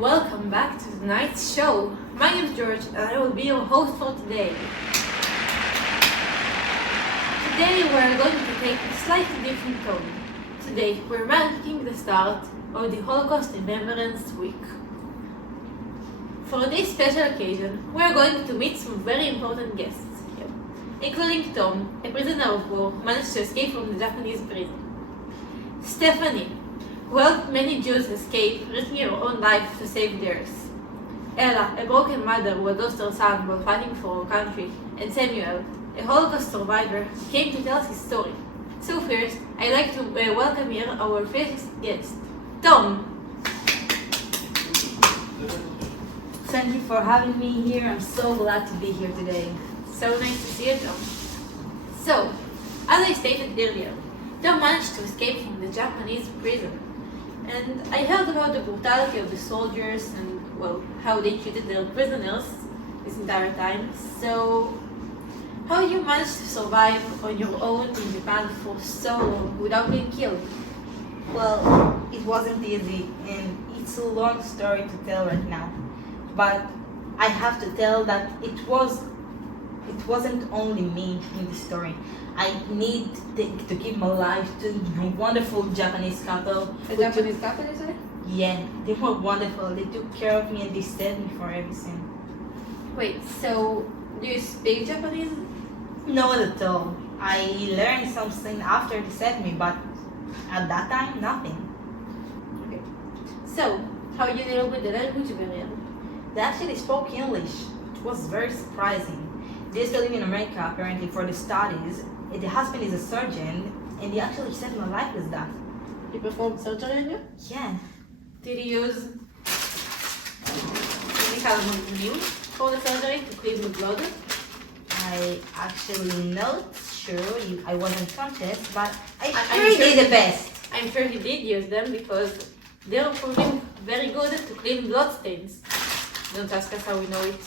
welcome back to tonight's show. My name is George and I will be your host for today. Today we're going to take a slightly different tone. Today we're marking the start of the Holocaust Remembrance Week. For this special occasion, we're going to meet some very important guests here, including Tom, a prisoner of war managed to escape from the Japanese prison. Stephanie, who helped many Jews escape, risking her own life to save theirs. Ella, a broken mother who had lost her son while fighting for her country. And Samuel, a Holocaust survivor, came to tell us his story. So first, I'd like to welcome here our first guest, Tom. Thank you for having me here. I'm so glad to be here today. So nice to see you, Tom. So, as I stated earlier, Tom managed to escape from the Japanese prison. And I heard about the brutality of the soldiers and, well, how they treated their prisoners this entire time. So, how you managed to survive on your own in Japan for so long without being killed? Well, it wasn't easy, and it's a long story to tell right now. But I have to tell that it wasn't only me in the story. I need to give my life to the wonderful Japanese couple. A Japanese couple, you say? Yeah, they were wonderful. They took care of me and they saved me for everything. Wait, so do you speak Japanese? Not at all. I learned something after they saved me, but at that time, nothing. Okay. So, how you deal with the language barrier? They actually spoke English. It was very surprising. They used to live in America apparently for the studies. The husband is a surgeon, and he actually saved my life with that. He performed surgery on you? Yeah. Did you use any kind of news for the surgery to clean the blood? I actually not sure. I wasn't conscious, but I'm sure sure he did the best. I'm sure he did use them because they're proving very good to clean blood stains. Don't ask us how we know it.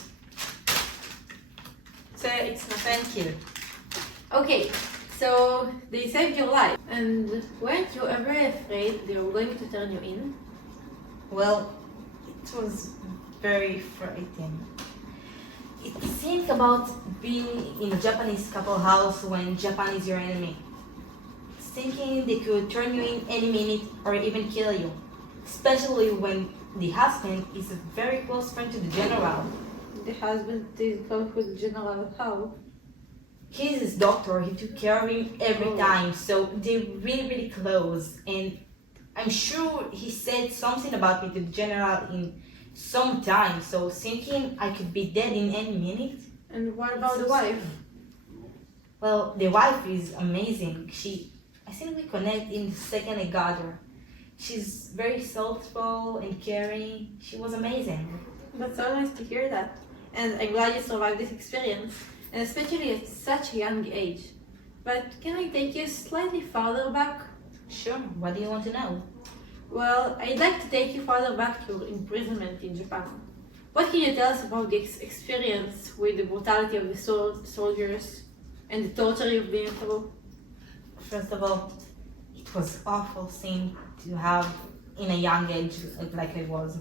So it's not. Thank you. Okay, so they saved your life. And weren't you ever afraid they were going to turn you in? Well, it was very frightening. Think about being in a Japanese couple house when Japan is your enemy. Thinking they could turn you in any minute or even kill you. Especially when the husband is a very close friend to the general. The husband is close with the general. How? He's his doctor. He took care of him every time. So they're really, really close. And I'm sure he said something about me to the general in some time. So thinking I could be dead in any minute. And what about the wife? Well, the wife is amazing. I think we connect in the second I got her. She's very thoughtful and caring. She was amazing. That's so nice to hear that. And I'm glad you survived this experience, and especially at such a young age. But can I take you slightly farther back? Sure, what do you want to know? Well, I'd like to take you farther back to your imprisonment in Japan. What can you tell us about this experience with the brutality of the soldiers and the torture you've been through? First of all, it was awful thing to have in a young age like I was.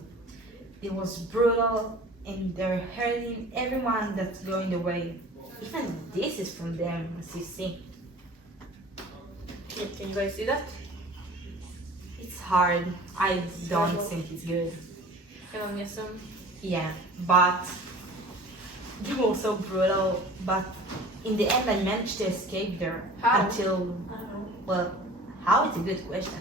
It was brutal and they're hurting everyone that's going the way. Even this is from them, as you see. Can you guys see that? It's hard. I don't think it's good. Can only assume. Yeah, but they were so brutal. But in the end, I managed to escape there. How? Until, well, how is a good question.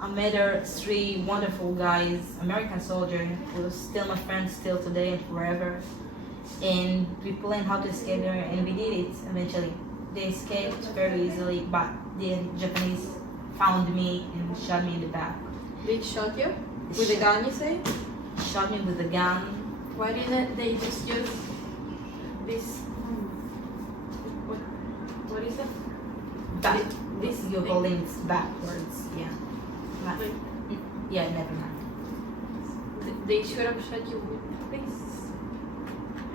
I met her 3 wonderful guys, American soldier, who is still my friend still today and forever. And we planned how to escape there, and we did it eventually. They escaped very easily, but the Japanese found me and shot me in the back. They shot you? With a gun, you say? Shot me with a gun. Why didn't they just use this? What is it? Back. This You're thing. holding it backwards, yeah. Like, Yeah, never mind. they should have shot you with this.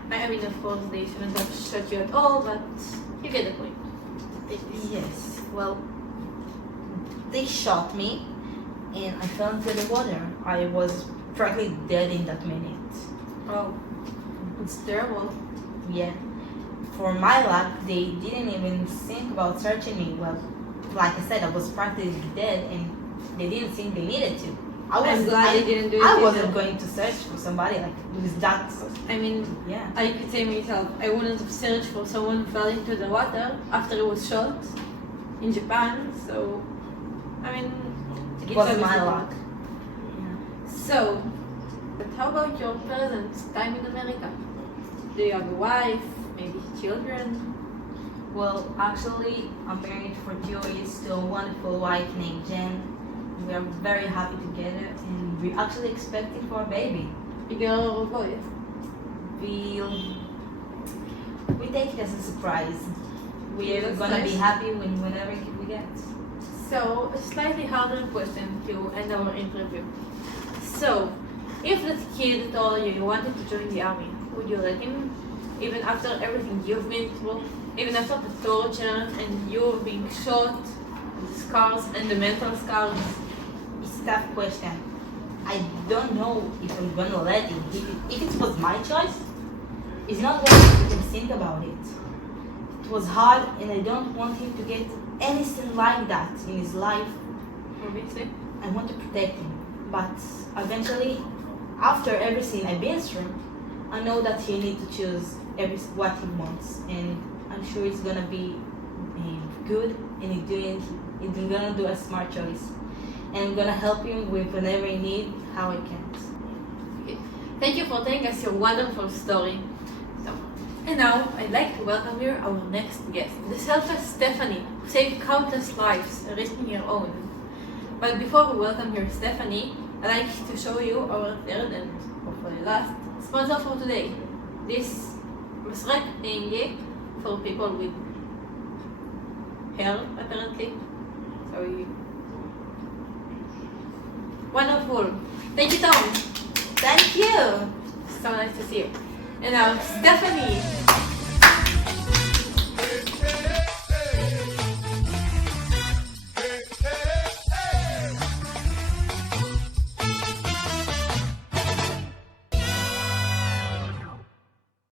I mean, of course, they shouldn't have shot you at all, but you get the point. Yes, well, they shot me and I fell into the water. I was practically dead in that minute. Oh, it's terrible. Yeah. For my luck, they didn't even think about searching me. Well, like I said, I was practically dead, and they didn't think they needed to. I'm glad they didn't do it. I wasn't either. going to search for somebody like with that. I mean, Yeah. I could say myself, I wouldn't have searched for someone who fell into the water after he was shot in Japan. So, I mean, It it's wasn't my obviously- luck. So, but how about your present time in America? Do you have a wife, maybe children? Well, actually, I'm married for 2 years to a wonderful wife named Jen. We are very happy together, and we're actually expecting for a baby. A girl or a boy? We take it as a surprise. We're That's gonna be nice. happy whenever we get. So, a slightly harder question to end our interview. So, if that kid told you wanted to join the army, would you let him? Even after everything you've been through? Even after the torture and you being shot, the scars and the mental scars? It's a tough question. I don't know if I'm gonna let him. If it was my choice, it's not going to even think about it. It was hard, and I don't want him to get anything like that in his life. Obviously. I want to protect him. But eventually, after everything I've been through, I know that he needs to choose what he wants, and I'm sure it's gonna be good, and he's gonna do a smart choice. And I'm gonna help him with whatever he needs, how I can. Okay. Thank you for telling us your wonderful story. So, and now I'd like to welcome you our next guest, the selfless Stephanie, who saved countless lives, risking her own. But before we welcome here Stephanie, I'd like to show you our third and hopefully last sponsor for today. This Masrek Enye for people with hair apparently. So wonderful. Thank you, Tom. Thank you! So nice to see you. And now Stephanie.